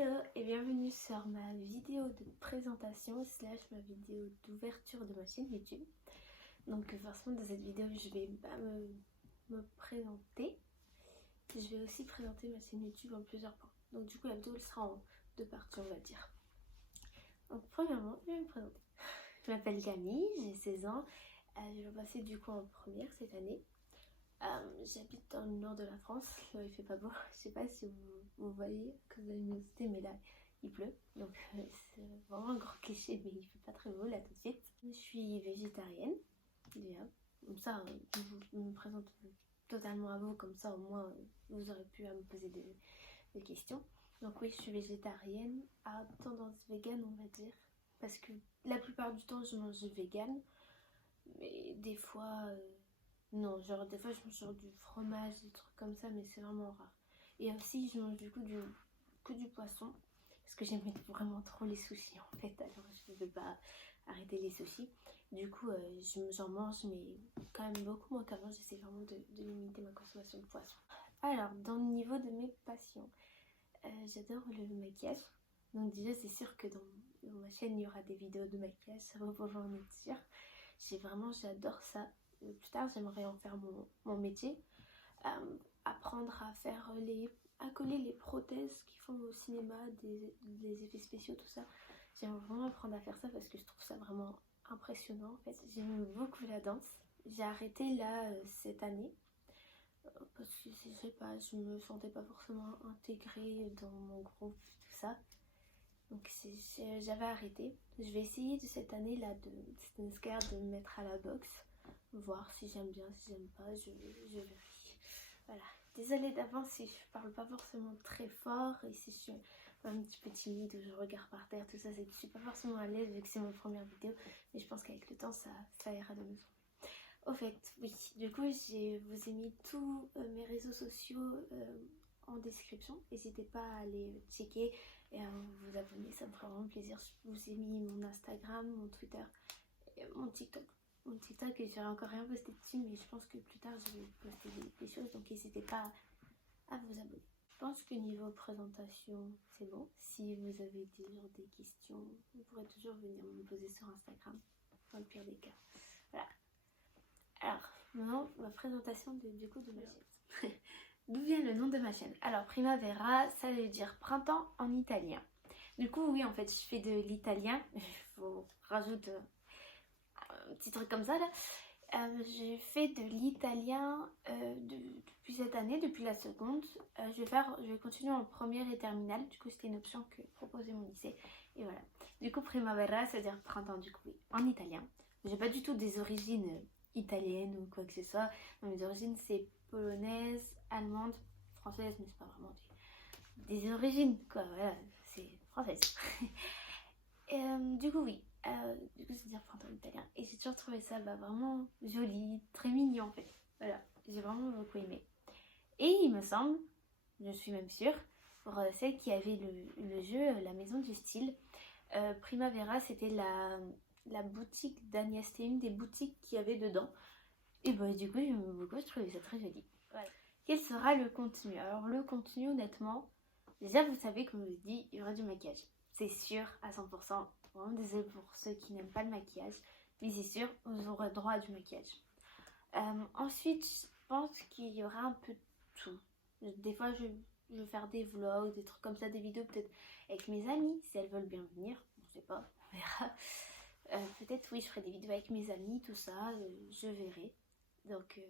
Hello et bienvenue sur ma vidéo de présentation / ma vidéo d'ouverture de ma chaîne YouTube. Donc forcément dans cette vidéo je vais pas me présenter. Je vais aussi présenter ma chaîne YouTube en plusieurs points. Donc du coup la vidéo elle sera en deux parties on va dire. Donc premièrement je vais me présenter. Je m'appelle Camille, j'ai 16 ans. Je vais passer du coup en première cette année. J'habite dans le nord de la France, là il fait pas beau, je sais pas si vous voyez que vous allez me noter, mais là il pleut, donc c'est vraiment un gros cliché, mais il fait pas très beau là tout de suite. Je suis végétarienne, déjà, comme ça je me présente totalement à vous, comme ça au moins vous aurez pu à me poser des questions. Donc oui, je suis végétarienne, à tendance vegan on va dire, parce que la plupart du temps je mange vegan, mais des fois... non, genre des fois je mange genre du fromage, des trucs comme ça, mais c'est vraiment rare. Et aussi je mange du coup que du poisson, parce que j'aime vraiment trop les sushis en fait, alors je ne veux pas arrêter les sushis. Du coup j'en mange, mais quand même beaucoup moins qu'avant, j'essaie vraiment de limiter ma consommation de poisson. Alors, dans le niveau de mes passions, j'adore le maquillage. Donc déjà c'est sûr que dans ma chaîne il y aura des vidéos de maquillage, ça va pouvoir en être sûr. J'adore ça. Plus tard j'aimerais en faire mon métier, apprendre à faire à coller les prothèses qu'ils font au cinéma, des effets spéciaux, tout ça. J'aimerais vraiment apprendre à faire ça parce que je trouve ça vraiment impressionnant en fait. J'aime beaucoup la danse. J'ai arrêté là cette année parce que je sais pas, je me sentais pas forcément intégrée dans mon groupe, tout ça. Donc j'avais arrêté. Je vais essayer de cette année là de me mettre à la boxe, voir si j'aime bien, si j'aime pas, je verrai. Voilà. Désolée d'avance si je parle pas forcément très fort et si je suis un petit peu timide ou je regarde par terre, tout ça, c'est que je suis pas forcément à l'aise vu que c'est ma première vidéo, mais je pense qu'avec le temps ça ira de mieux. Au fait, oui, du coup je vous ai mis tous mes réseaux sociaux en description. N'hésitez pas à aller checker et à vous abonner, ça me fera vraiment plaisir. Je vous ai mis mon Instagram, mon Twitter et mon TikTok. Mon TikTok, j'aurais encore rien posté dessus, mais je pense que plus tard je vais poster des choses, donc n'hésitez pas à vous abonner. Je pense que niveau présentation c'est bon. Si vous avez des questions, vous pourrez toujours venir me poser sur Instagram, dans le pire des cas. Voilà. Alors, maintenant, ma présentation du coup de ma chaîne. D'où vient le nom de ma chaîne? Alors, Primavera, ça veut dire printemps en italien. Du coup, oui, en fait, je fais de l'italien. Il faut rajouter un petit truc comme ça, là. J'ai fait de l'italien depuis cette année, depuis la seconde. Je vais continuer en première et terminale. Du coup, c'était une option que proposait mon lycée. Et voilà. Du coup, Primavera, ça veut dire printemps, du coup, oui, en italien. J'ai pas du tout des origines italienne ou quoi que ce soit. Mes origines c'est polonaise, allemande, française, mais c'est pas vraiment des origines quoi, voilà, c'est française. Et, du coup oui, du coup c'est dire printemps italien et j'ai toujours trouvé ça vraiment joli, très mignon en fait. Voilà, j'ai vraiment beaucoup aimé. Et il me semble, je suis même sûre, pour celle qui avait le jeu La Maison du Style, Primavera c'était la boutique d'Agnès, c'était une des boutiques qu'il y avait dedans. Et bah du coup j'aime beaucoup, je trouvais ça très joli. Voilà. Quel sera le contenu? Alors le contenu honnêtement, déjà vous savez comme je vous dis, il y aura du maquillage. C'est sûr à 100%, vraiment désolée pour ceux qui n'aiment pas le maquillage, mais c'est sûr, vous aurez droit à du maquillage. Ensuite, je pense qu'il y aura un peu de tout. Des fois je vais faire des vlogs, des trucs comme ça, des vidéos peut-être avec mes amis, si elles veulent bien venir, je sais pas, on verra. Peut-être oui, je ferai des vidéos avec mes amis, tout ça, je verrai. Donc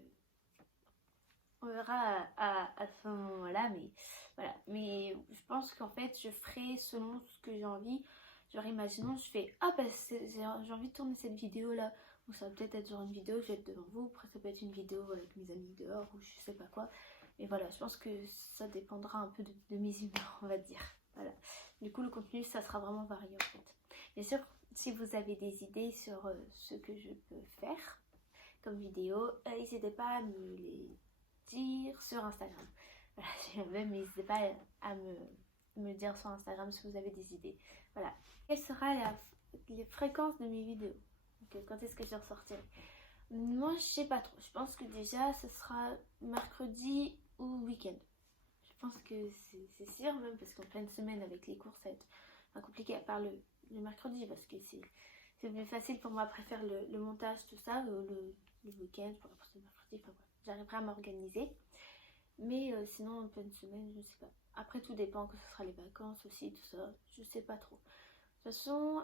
on verra à ce moment-là, mais voilà. Mais je pense qu'en fait je ferai selon ce que j'ai envie. Genre imaginons je fais ah bah j'ai envie de tourner cette vidéo là, ou ça va peut-être être genre une vidéo, je vais être devant vous, après ça peut être une vidéo avec mes amis dehors ou je sais pas quoi. Et voilà, je pense que ça dépendra un peu de mes humeurs, on va dire. Voilà. Du coup le contenu ça sera vraiment varié en fait. Bien sûr, si vous avez des idées sur ce que je peux faire comme vidéo, n'hésitez pas à me les dire sur Instagram. Voilà, même n'hésitez pas à me dire sur Instagram si vous avez des idées. Voilà. Quelle sera les fréquences de mes vidéos? Donc, quand est-ce que je ressortirai? Moi, je sais pas trop. Je pense que déjà, ce sera mercredi ou week-end. pense que c'est sûr, même parce qu'en pleine semaine avec les cours, ça va être compliqué, à part le mercredi, parce que c'est plus facile pour moi après faire le montage, tout ça, le week-end, pour la prochaine mercredi, enfin voilà, j'arriverai à m'organiser. Mais sinon, en pleine semaine, je sais pas. Après, tout dépend que ce sera les vacances aussi, tout ça, je sais pas trop. De toute façon,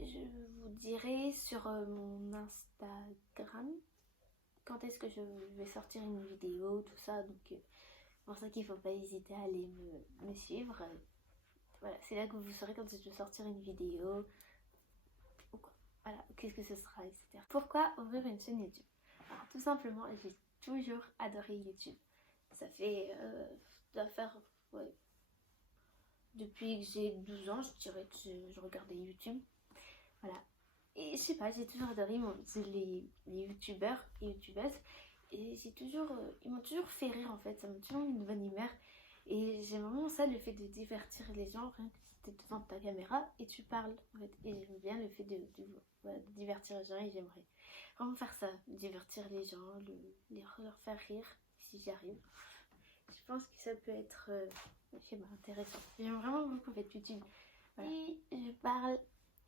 je vous dirai sur mon Instagram quand est-ce que je vais sortir une vidéo, tout ça. Donc, c'est pour ça qu'il ne faut pas hésiter à aller me suivre. Voilà, c'est là que vous saurez quand je vais sortir une vidéo. Ou quoi. Voilà, qu'est-ce que ce sera, etc. Pourquoi ouvrir une chaîne YouTube? Alors, tout simplement, j'ai toujours adoré YouTube. Ça fait, doit faire, ouais, depuis que j'ai 12 ans, je dirais que je regardais YouTube. Voilà. Et je sais pas, j'ai toujours adoré les youtubeurs et youtubeuses. Et ils m'ont toujours fait rire en fait, ça m'a toujours mis une bonne humeur. Et j'aime vraiment ça, le fait de divertir les gens, rien que si t'es devant ta caméra et tu parles en fait. Et j'aime bien le fait voilà, de divertir les gens et j'aimerais vraiment faire ça, divertir les gens, leur faire rire si j'y arrive. Je pense que ça peut être intéressant. J'aime vraiment beaucoup fait YouTube. Voilà. Et je parle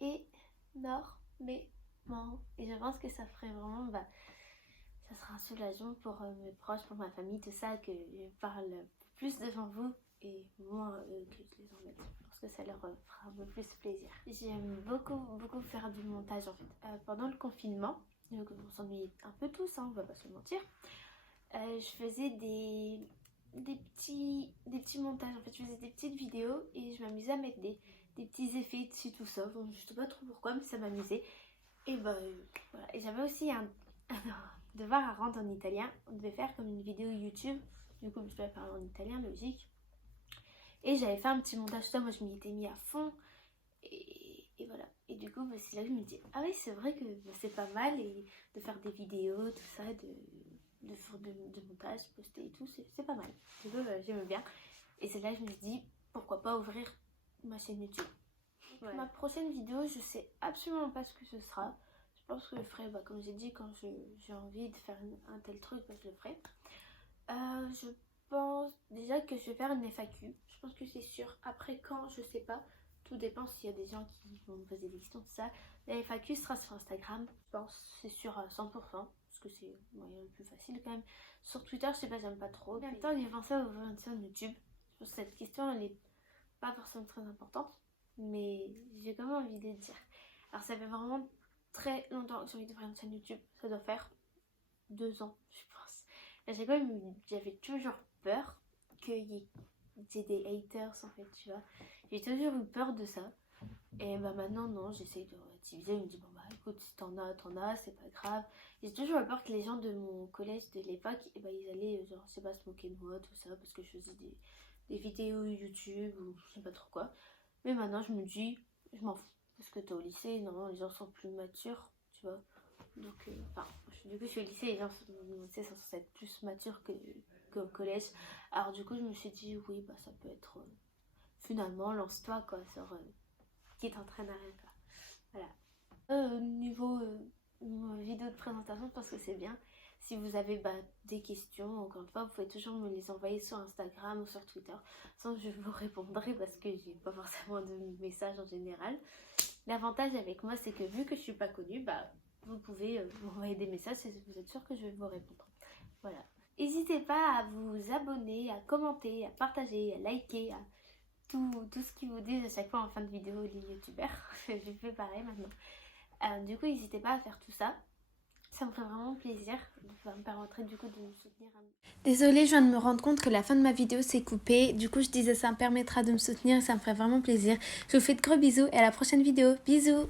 énormément. Et je pense que ça ferait vraiment, ça sera un soulagement pour mes proches, pour ma famille, tout ça, que je parle plus devant vous et moins que je les embête. Je pense que ça leur fera un peu plus plaisir. J'aime beaucoup faire du montage en fait. Pendant le confinement, donc on s'ennuyait un peu tous, hein, on va pas se mentir. Je faisais des petits montages, en fait je faisais des petites vidéos et je m'amusais à mettre des petits effets dessus, tout ça. Bon, je sais pas trop pourquoi, mais ça m'amusait. Et voilà. Et j'avais aussi un devoir à rendre en italien. On devait faire comme une vidéo YouTube, du coup je devais parler en italien, logique. Et j'avais fait un petit montage, ça, moi je m'y étais mis à fond. Et voilà. Et du coup c'est là que je me dis, ah oui c'est vrai que c'est pas mal et de faire des vidéos, tout ça, de montage, poster et tout, c'est pas mal. Du coup j'aime bien. Et c'est là que je me dis, pourquoi pas ouvrir ma chaîne YouTube. Ouais. Ma prochaine vidéo, je sais absolument pas ce que ce sera. Je pense que je le ferai, comme j'ai dit, quand j'ai envie de faire un tel truc, je le ferai. Je pense déjà que je vais faire une FAQ. Je pense que c'est sûr. Après quand, je sais pas. Tout dépend s'il y a des gens qui vont me poser des questions, tout ça. La FAQ sera sur Instagram. Je pense c'est sûr à 100%. Parce que c'est le moyen le plus facile quand même. Sur Twitter, je sais pas, j'aime pas trop. En même temps, j'ai pensé à ouvrir une chaîne YouTube. Je pense que cette question, elle est pas forcément très importante. Mais j'ai quand même envie de le dire. Alors ça fait vraiment très longtemps que j'ai envie de faire une chaîne YouTube. Ça doit faire 2 ans, je pense. J'avais toujours peur qu'il y ait des haters en fait, tu vois. J'ai toujours eu peur de ça. Et maintenant, non, j'essaye de relativiser. Je me dis, écoute, si t'en as, c'est pas grave. J'ai toujours eu peur que les gens de mon collège de l'époque, ils allaient, genre, je sais pas, se moquer de moi, tout ça, parce que je faisais des vidéos YouTube ou je sais pas trop quoi. Mais maintenant, je me dis, je m'en fous. Parce que t'es au lycée, normalement, les gens sont plus matures, tu vois. Donc, du coup, je suis au lycée, les gens sont censés être plus matures qu'au collège. Alors, du coup, je me suis dit, oui, ça peut être. Finalement, lance-toi, quoi, sur qui t'entraîne à rien, quoi. Voilà. Niveau vidéo de présentation, je pense que c'est bien. Si vous avez des questions, encore une fois, vous pouvez toujours me les envoyer sur Instagram ou sur Twitter. Sans que je vous répondrai parce que j'ai pas forcément de messages en général. L'avantage avec moi, c'est que vu que je suis pas connue, vous pouvez m'envoyer des messages et vous êtes sûr que je vais vous répondre. Voilà. N'hésitez pas à vous abonner, à commenter, à partager, à liker, à tout ce qu'ils vous disent à chaque fois en fin de vidéo, les youtubeurs. Je fais pareil maintenant. Du coup, n'hésitez pas à faire tout ça. Ça me ferait vraiment plaisir. Ça me permettrait du coup de me soutenir. Désolée, je viens de me rendre compte que la fin de ma vidéo s'est coupée. Du coup, je disais ça me permettra de me soutenir et ça me ferait vraiment plaisir. Je vous fais de gros bisous et à la prochaine vidéo. Bisous!